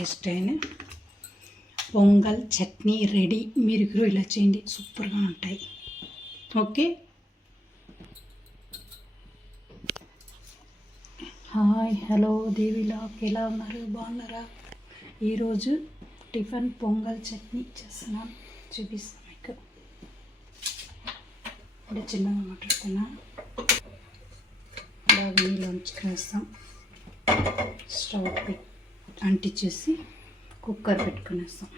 Taste అయిన pongal chutney ready. మీరు కూడా ఇలా చేయండి, సూపర్గా ఉంటాయి. ఓకే, హాయ్, హలో దేవిలాక్, ఎలా ఉన్నారు? బాగున్నారా? ఈరోజు టిఫిన్ పొంగల్ చట్నీ చేస్తున్నాను, చూపిస్తాను మీకు. అంటే చిన్నగా మాట్లాడుతున్నా. బాగా నీళ్ళు ఉంచుకునేస్తాం. Stove అంటించేసి cooker పెట్టుకునేస్తాం.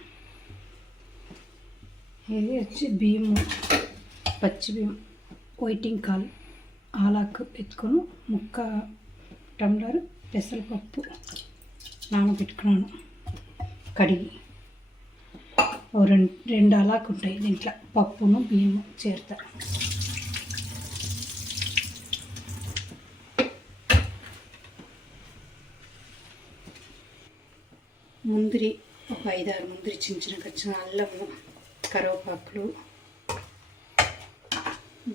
ఇది వచ్చి బియ్యం, పచ్చి బియ్యం, వైటింగ్ కాలు ఆలాకు ఎత్తుకొని ముక్క టంబ్లర్ పెసరపప్పు నానబెట్టుకున్నాను కడిగి. రెండు ఆలాకు ఉంటాయి దీంట్లో, పప్పును బియ్యము చేరుతా. ముందరి ఒక 5-6 ముందరి చిన్న చిన్నగా వచ్చిన అల్లము, కరివేపాకులు,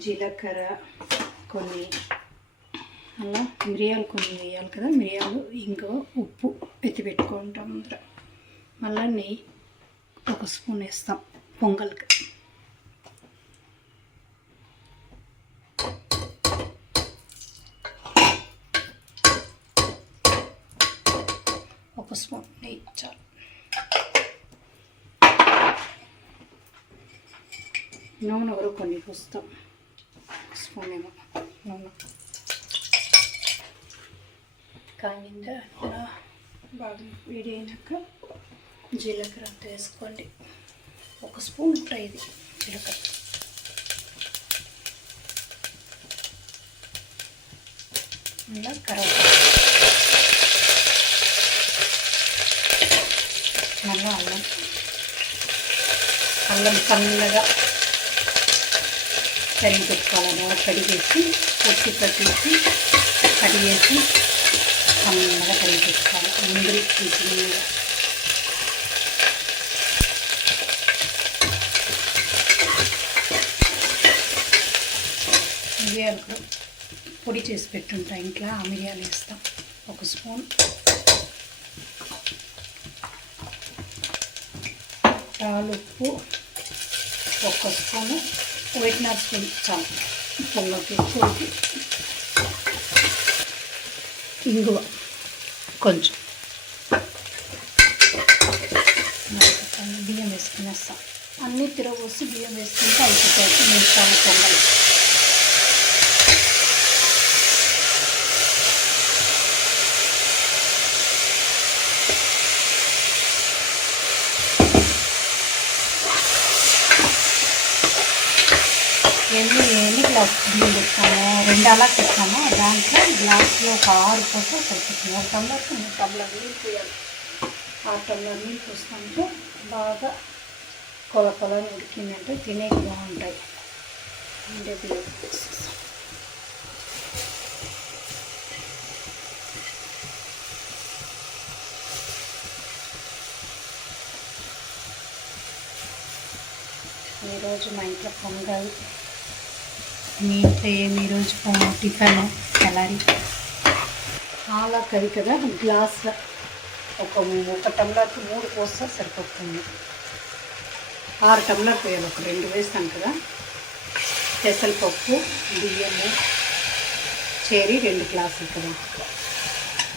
జీలకర్ర కొన్ని, అలా మిరియాలు కొన్ని వేయాలి కదా, మిరియాలు, ఇంకో ఉప్పు ఎత్తి పెట్టుకుంటాం ముందర. మళ్ళీ నెయ్యి 1 స్పూన్ వేస్తాం పొంగల్కి. ఒక స్పూన్ నెయ్యి చాలు. నూనె కూడా కొన్ని పోస్తాం, స్పూన్ ఏమో నూనె. కాగిందా బాగా వేడి అయినాక జీలకర్ర అంతా వేసుకోండి. 1 స్పూన్ ఉంటాయి ఇది జీలకర్ర. మళ్ళీ కరివేపాకు, మళ్ళీ అల్లం సన్నగా తరిగి పెట్టుకోవాలి. కడిగేసి పొట్టి పట్టేసి కడిగేసి సన్నగా తరిగి పెట్టుకోవాలి. ముందరి చిన్నగా మిరియాలు కూడా పొడి చేసి పెట్టుంటాం ఇంట్లో, ఆ మిరియాలు వేస్తాం. 1 స్పూన్ ఉప్పు, 1 స్పూను వైట్నర్ స్పూన్ చాలు పొంగల్కి ఎక్కువకి. ఇంగువ కొంచెం, బియ్యం వేసుకునేస్తాం. అన్నీ తిరగబోసి బియ్యం వేసుకుంటే అయిపోతాయి నిమిషాలు పొంగల్. ఎన్ని గ్లాస్ బియ్యం పెట్టాము, 2 అలా పెట్టాము. దాంట్లో గ్లాస్లో ఒక 6 పోస్తే సరిపోతుంది. 1 టంబ్లర్కి 3 టంబ్లర్ నీళ్ళు పోయాలి. 6 టంబ్లర్ నీళ్ళు పోస్తామంటే బాగా కొల ఉడికిందంటే తినేకి బాగుంటాయి. అంటే బియ్యం వేసేస్తాం. ఈరోజు మా ఇంట్లో పొంగల్. మీ ఇంట్లో ఏమి ఈరోజు టిఫిన్ తెల్లారి అలా కవి కదా, గ్లాస్ ఒక టంబ్లర్కి 3 పోస్తే సరిపోతుంది. 6 టంబ్లర్ పోయాలి. 2 వేస్తాం కదా. పెసరపప్పు, బియ్యము చేరి 2 గ్లాసులు కదా,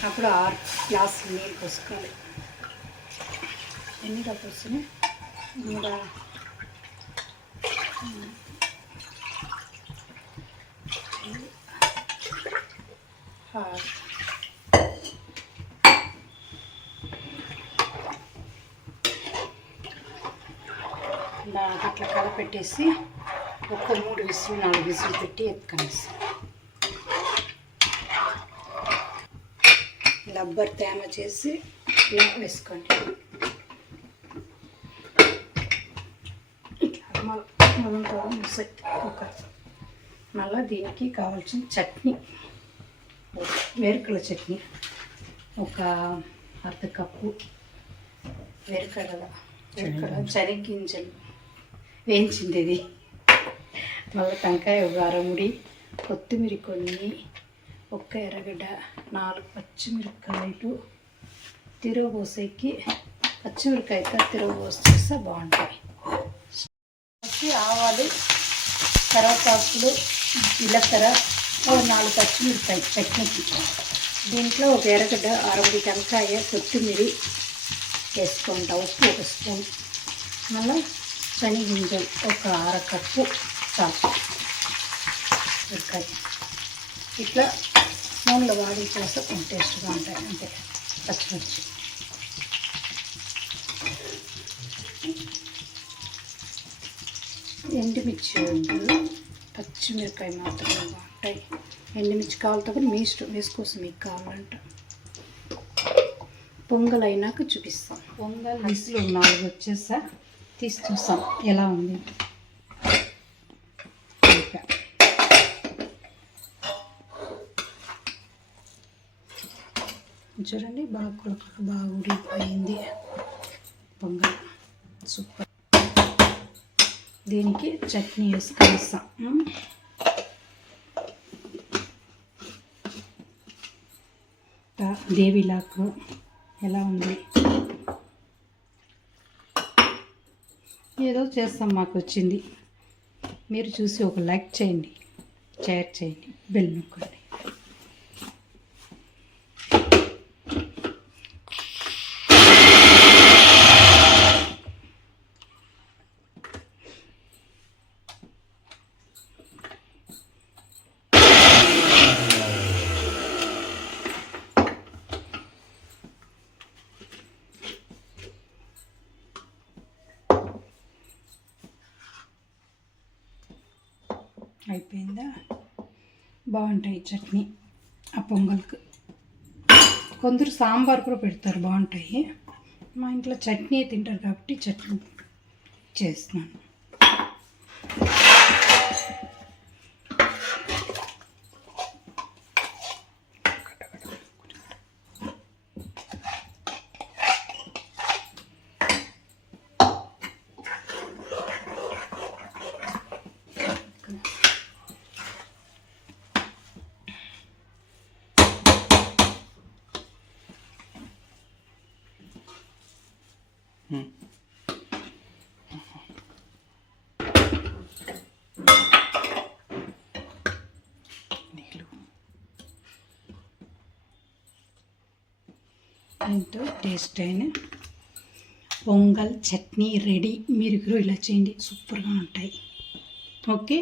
అప్పుడు 6 గ్లాసులు నీళ్ళు పోసుకోవాలి. ఎన్ని పోస్తున్నాయి? 3 ఇట్లా కలపెట్టేసి 3 విసులు 4 విసులు పెట్టి ఎత్తుకొనేస్తాం. రబ్బర్ తేమ చేసి ఇలా వేసుకోండి. మళ్ళీ దీనికి కావాల్సిన చట్నీ, వేరుకల చట్నీ 1/2 కప్పు వేరుకల శనగగింజలు వేయించింది. మళ్ళీ టెంకాయ 1 అరముడి, కొత్తిమీర కొన్ని, 1 ఎర్రగడ్డ, 4 పచ్చిమిరపకాయలు, తిరగబోసేకి పచ్చిమిరకాయతో తిరగబోసి చేస్తే బాగుంటాయి. ఆవాలు, కరివేపాకులు, జీలకర్ర, 4 పచ్చిమిరకాయ చట్నీకి. దీంట్లో ఒక ఎర్రగడ్డ, 6 టెంకాయ, కొత్తిమీర వేసుకుంటా, ఉప్పు 1 స్పూన్, మళ్ళీ శనగింజలు ఒక 1/2 కప్పు చాలు. మిరకాయ ఇట్లా నూనెలో వాడి చేస్తే కొంచెం టేస్ట్గా ఉంటాయి. అంతే. పచ్చిమిర్చి ఎండుమిర్చి వద్దు, పచ్చిమిరకాయ మాత్రమే బాగుంటాయి. ఎండుమిర్చి కావాలతో కూడా మీ ఇష్టం, వేసుకోసం మీకు కావాలంట. పొంగల్ అయినాక చూపిస్తాం. పొంగల్ విసులు 4 వచ్చేసా, తీసి చూస్తాం ఎలా ఉంది. చూడండి, బాగా ఉడికిపోయింది పొంగల్. సూపర్. దీనికి చట్నీ వేసి కలుస్తాం. దేవిలాకు ఎలా ఉంది? ఏదో చేస్తాం, మాకు వచ్చింది. మీరు చూసి ఒక లైక్ చేయండి, షేర్ చేయండి, బెల్ నొక్కండి. అయిపోయిందా? బాగుంటాయి చట్నీ ఆ పొంగల్కి. కొందరు సాంబార్ కూడా పెడతారు, బాగుంటాయి. మా ఇంట్లో చట్నీ తింటారు కాబట్టి చట్నీ చేస్తున్నాను. ఎంతో టేస్ట్ అయిన పొంగల్ చట్నీ రెడీ. మీరు ఇలా చేయండి, సూపర్గా ఉంటాయి. ఓకే.